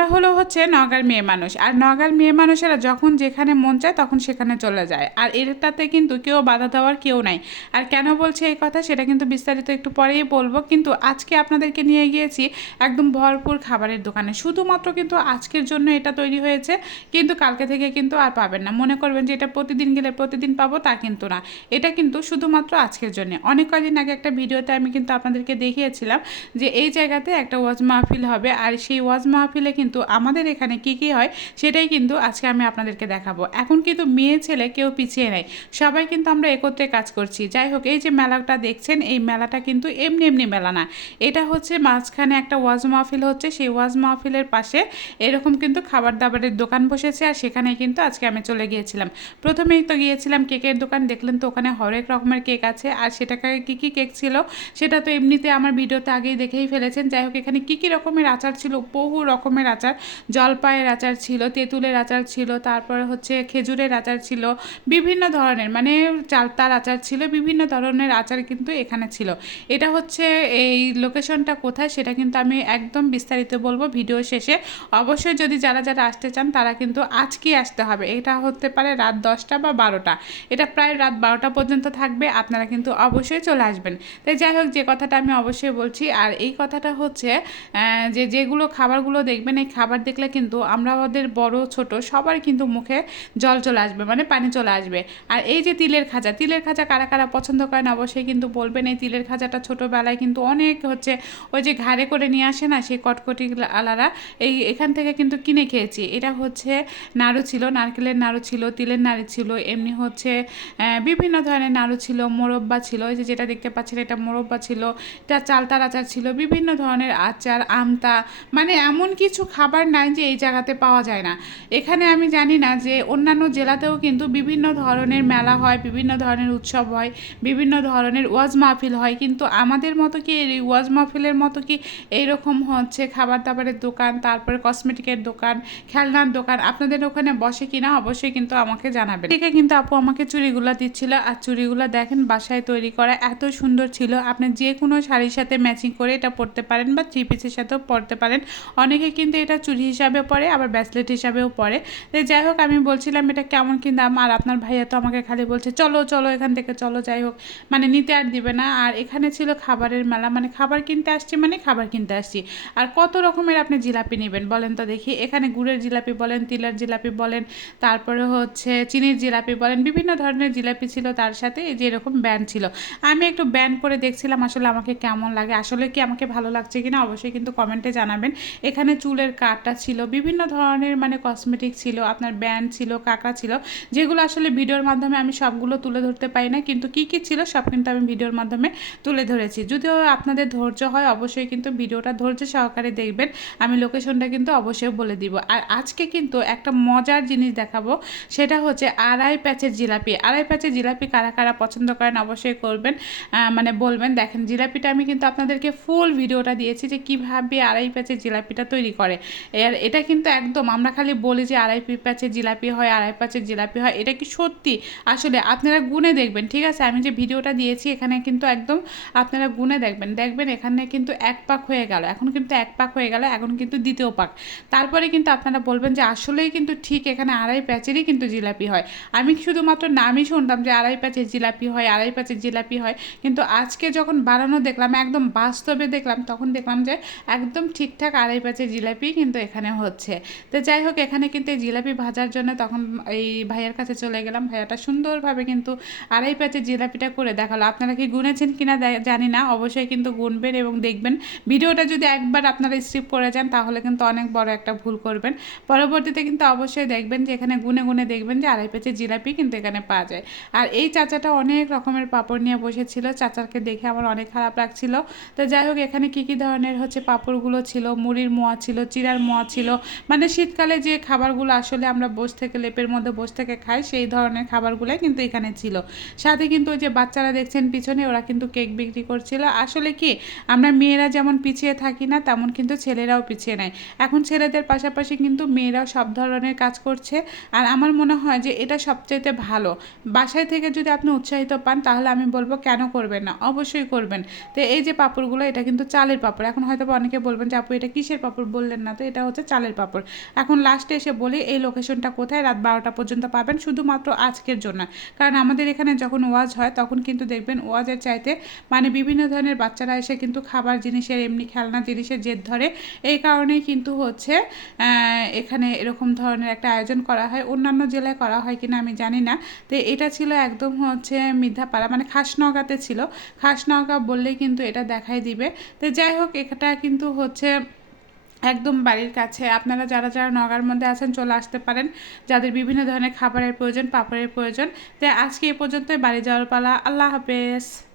আমরা হলো হচ্ছে নওগাঁর মেয়ে মানুষ, আর নওগাঁর মেয়ে মানুষেরা যখন যেখানে মন চায় তখন সেখানে চলে যায়, আর এটাতে কিন্তু কেউ বাধা দেওয়ার কেউ নাই। আর কেন বলছে এই কথা সেটা কিন্তু বিস্তারিত একটু পরেই বলবো, কিন্তু আজকে আপনাদেরকে নিয়ে গিয়েছি একদম ভরপুর খাবারের দোকানে। শুধুমাত্র কিন্তু আজকের জন্য এটা তৈরি হয়েছে, কিন্তু কালকে থেকে কিন্তু আর পাবেন না। মনে করবেন যে এটা প্রতিদিন গেলে প্রতিদিন পাবো, তা কিন্তু না। এটা কিন্তু শুধুমাত্র আজকের জন্য। অনেক কদিন আগে একটা ভিডিওতে আমি কিন্তু আপনাদেরকে দেখিয়েছিলাম যে এই জায়গাতে একটা ওয়াজ মাহফিল হবে, আর সেই ওয়াজ মাহফিলে কিন্তু আমাদের এখানে কি কি হয় সেটাই কিন্তু আজকে আমি আপনাদেরকে দেখাবো। এখন কিন্তু মেয়ে ছেলে কেউ পিছিয়ে নেই, সবাই কিন্তু আমরা একত্রে কাজ করছি। যাই হোক, এই যে মেলাটা দেখছেন, এই মেলাটা কিন্তু এমনি এমনি মেলা না। এটা হচ্ছে মাঝখানে একটা ওয়াজ মাহফিল হচ্ছে, সেই ওয়াজ মাহফিলের পাশে এরকম কিন্তু খাবার দাবারের দোকান বসেছে, আর সেখানেই কিন্তু আজকে আমি চলে গিয়েছিলাম। প্রথমেই তো গিয়েছিলাম কেকের দোকান, দেখলেন তো ওখানে হরেক রকমের কেক আছে। আর সেটাকে কী কী কেক ছিল সেটা তো এমনিতে আমার ভিডিওতে আগেই দেখেই ফেলেছেন। যাই হোক, এখানে কী কী রকমের আচার ছিল, বহু রকমের আচার। জলপাইয়ের আচার ছিল, তেঁতুলের আচার ছিল, তারপরে হচ্ছে খেজুরের আচার ছিল, বিভিন্ন ধরনের মানে চালতার আচার ছিল, বিভিন্ন ধরনের আচার কিন্তু এখানে ছিল। এটা হচ্ছে এই লোকেশনটা কোথায় সেটা কিন্তু আমি একদম বিস্তারিত বলবো ভিডিও শেষে। অবশ্যই যদি যারা যারা আসতে চান তারা কিন্তু আজকেই আসতে হবে। এটা হতে পারে রাত 10টা বা 12টা, এটা প্রায় রাত 12টা পর্যন্ত থাকবে। আপনারা কিন্তু অবশ্যই চলে আসবেন। তাই যাই হোক, যে কথাটা আমি অবশ্যই বলছি, আর এই কথাটা হচ্ছে যে যেগুলো খাবারগুলো দেখবেন, এই খাবার দেখলে কিন্তু আমরা আমাদের বড় ছোট সবার কিন্তু মুখে জল চলে আসবে, মানে পানি চলে আসবে। আর এই যে তিলের খাজা, তিলের খাজা কারা কারা পছন্দ করেন অবশ্যই কিন্তু বলবেন। এই তিলের খাজাটা ছোটোবেলায় কিন্তু অনেক হচ্ছে ওই যে ঘাড়ে করে নিয়ে আসে না সেই কটকটি আলারা, এখান থেকে কিন্তু কিনে খেয়েছি। এটা হচ্ছে নাড়ু ছিল, নারকেলের নাড়ু ছিল, তিলের নাড়ু ছিল, এমনি হচ্ছে বিভিন্ন ধরনের নাড়ু ছিল, মোরব্বা ছিল, এই যে যেটা দেখতে পাচ্ছেন এটা মোরব্বা ছিল, এটা চালতার আচার ছিল, বিভিন্ন ধরনের আচার, আমতা, মানে এমন কিছু খাবার নাই যে এই জায়গাতে পাওয়া যায় না। এখানে আমি জানি না যে অন্যান্য জেলাতেও কিন্তু বিভিন্ন ধরনের মেলা হয়, বিভিন্ন ধরনের উৎসব হয়, বিভিন্ন ধরনের ওয়াজ মাহফিল হয়, কিন্তু আমাদের মতো কি এই ওয়াজ মাহফিলের মতো কি এইরকম হচ্ছে খাবার দাবারের দোকান, তারপরে কসমেটিকের দোকান, খেলনার দোকান আপনাদের ওখানে বসে কিনা অবশ্যই কিন্তু আমাকে জানাবেন। ঠিক কিন্তু আপু আমাকে চুড়িগুলো দিচ্ছিল, আর চুড়িগুলো দেখেন বাসায় তৈরি করা, এত সুন্দর ছিল। আপনি যে কোনো শাড়ির সাথে ম্যাচিং করে এটা পরতে পারেন, বা থ্রি পিসের সাথেও পরতে পারেন। অনেকে কিন্তু এটা চুড়ি হিসাবে পরে, আবার ব্রেসলেট হিসাবেও পরে। যাই হোক, আমি বলছিলাম এটা কেমন কি দাম, আর আপনার ভাইয়া তো আমাকে খালি বলছে চলো চলো এখান থেকে চলো। যাই হোক, মানে নিতে আর দিবে না। আর এখানে ছিল খাবারের মেলা, মানে খাবার কিনতে আসছি মানে খাবার কিনতে আসছি। আর কত রকমের আপনি জিলাপি নেবেন বলেন তো দেখি। এখানে গুড়ের জিলাপি বলেন, তিলের জিলাপি বলেন, তারপরে হচ্ছে চিনির জিলাপি বলেন, বিভিন্ন ধরনের জিলাপি ছিল। তার সাথে এই যে এরকম ব্যান্ড ছিল। আমি একটু ব্যান্ড করে দেখছিলাম আসলে আমাকে কেমন লাগে, আসলে কি আমাকে ভালো লাগছে কিনা অবশ্যই কিন্তু কমেন্টে জানাবেন। এখানে চুলের কাটটা ছিল, বিভিন্ন ধরনের মানে কসমেটিক ছিল, আপনার ব্যান্ড ছিল, কাঁকড়া ছিল, যেগুলো আসলে ভিডিওর মাধ্যমে আমি সবগুলো তুলে ধরতে পারি না, কিন্তু কী কী ছিল সব কিন্তু আমি ভিডিওর মাধ্যমে তুলে ধরেছি। যদিও আপনাদের ধৈর্য হয় অবশ্যই কিন্তু ভিডিওটা ধৈর্য সহকারে দেখবেন, আমি লোকেশনটা কিন্তু অবশ্যই বলে দিব। আর আজকে কিন্তু একটা মজার জিনিস দেখাবো, সেটা হচ্ছে আড়াই প্যাচের জিলাপি। আড়াই প্যাচের জিলাপি কারা কারা পছন্দ করেন অবশ্যই করবেন, মানে বলবেন। দেখেন জিলাপিটা আমি কিন্তু আপনাদেরকে ফুল ভিডিওটা দিয়েছি যে কীভাবে আড়াই প্যাচের জিলাপিটা তৈরি করে। আর এটা কিন্তু একদম আমরা খালি বলি যে আড়াই প্যাচের জিলাপি হয়, আড়াই প্যাচের জিলাপি হয়, এটা কি সত্যি? আসলে আপনারা গুনে দেখবেন, ঠিক আছে? আমি যে ভিডিওটা দিয়েছি এখানে কিন্তু একদম আপনারা গুনে দেখবেন, দেখবেন এখানে কিন্তু এক পাক হয়ে গেল, এখন কিন্তু এক পাক হয়ে গেল, এখন কিন্তু দ্বিতীয় পাক। তারপরে কিন্তু আপনারা বলবেন যে আসলেই কিন্তু ঠিক এখানে আড়াই প্যাচেরই কিন্তু জিলাপি হয়। আমি শুধুমাত্র নামই শুনতাম যে আড়াই প্যাচের জিলাপি হয়, আড়াই প্যাচের জিলাপি হয়, কিন্তু আজকে যখন বানানো দেখলাম, একদম বাস্তবে দেখলাম, তখন দেখলাম যে একদম ঠিকঠাক আড়াই প্যাচের জিলাপি কিন্তু এখানে হচ্ছে। তো যাই হোক, এখানে কিন্তু এই জিলাপি ভাজার জন্য তখন এই ভাইয়ের কাছে চলে গেলাম। ভাইয়াটা সুন্দরভাবে কিন্তু আড়াই প্যাচের জিলাপিটা করে দেখালো। আপনারা কি গুনেছেন কিনা জানি না, অবশ্যই কিন্তু গুনবেন এবং দেখবেন। ভিডিওটা যদি একবার আপনারা স্কিপ করে যান তাহলে কিন্তু অনেক বড় একটা ভুল করবেন। পরবর্তীতে কিন্তু অবশ্যই দেখবেন যে এখানে গুনে গুনে দেখবেন যে আড়াই প্যাচের জিলাপি কিন্তু এখানে পাওয়া যায়। আর এই চাচাটা অনেক রকমের পাঁপড় নিয়ে বসেছিল, চাচাকে দেখে আমার অনেক খারাপ লাগছিল। তো যাই হোক, এখানে কী কী ধরনের হচ্ছে পাঁপড়গুলো ছিল, মুড়ির মোয়া ছিল, চিড়ার মোয়া ছিল, মানে শীতকালে যে খাবারগুলো আসলে আমরা বসে থেকে লেপের মধ্যে বসে থেকে খাই সেই ধরনের খাবারগুলোই কিন্তু এখানে ছিল। সাথে কিন্তু ওই যে বাচ্চারা দেখছেন পিছনে, ওরা কিন্তু কেক বিক্রি করছিল। আসলে কি আমরা মেয়েরা যেমন পিছিয়ে থাকি না, তেমন কিন্তু ছেলেরাও পিছিয়ে নেয়। এখন ছেলেদের পাশাপাশি কিন্তু মেয়েরাও সব ধরনের কাজ করছে, আর আমার মনে হয় যে এটা সবচাইতে ভালো। বাসায় থেকে যদি আপনি উৎসাহিত পান তাহলে আমি বলবো কেন করবেন না, অবশ্যই করবেন। তো এই যে পাঁপড়গুলো, এটা কিন্তু চালের পাঁপড়। এখন হয়তো অনেকে বলবেন যে আপু এটা কিসের পাঁপড় বললেন না না। তো এটা হচ্ছে চালের পাঁপড়। এখন লাস্টে এসে বলি এই লোকেশনটা কোথায়, রাত 12টা পর্যন্ত পাবেন শুধুমাত্র আজকের জন্য। কারণ আমাদের এখানে যখন ওয়াজ হয় তখন কিন্তু দেখবেন ওয়াজের চাইতে মানে বিভিন্ন ধরনের বাচ্চারা এসে কিন্তু খাবার জিনিসের এমনি খেলনা জিনিসের জেদ ধরে। এই কারণেই কিন্তু হচ্ছে এখানে এরকম ধরনের একটা আয়োজন করা হয়। অন্যান্য জেলায় করা হয় কিনা আমি জানি না। তো এটা ছিল একদম হচ্ছে মিথ্যাপাড়া, মানে খাসনগাঁতে ছিল। খাসনগাঁ বললেই কিন্তু এটা দেখাই দিবে। তো যাই হোক, এটা কিন্তু হচ্ছে একদম বাড়ির কাছে। আপনারা যারা যারা নগাঁর মধ্যে আছেন চলে আসতে পারেন, যাদের বিভিন্ন ধরনের খাবারের প্রয়োজন, পাপড়ের প্রয়োজন। তো আজকে এ পর্যন্তই, বাড়ি যাওয়ার পালা। আল্লাহ হাফেজ।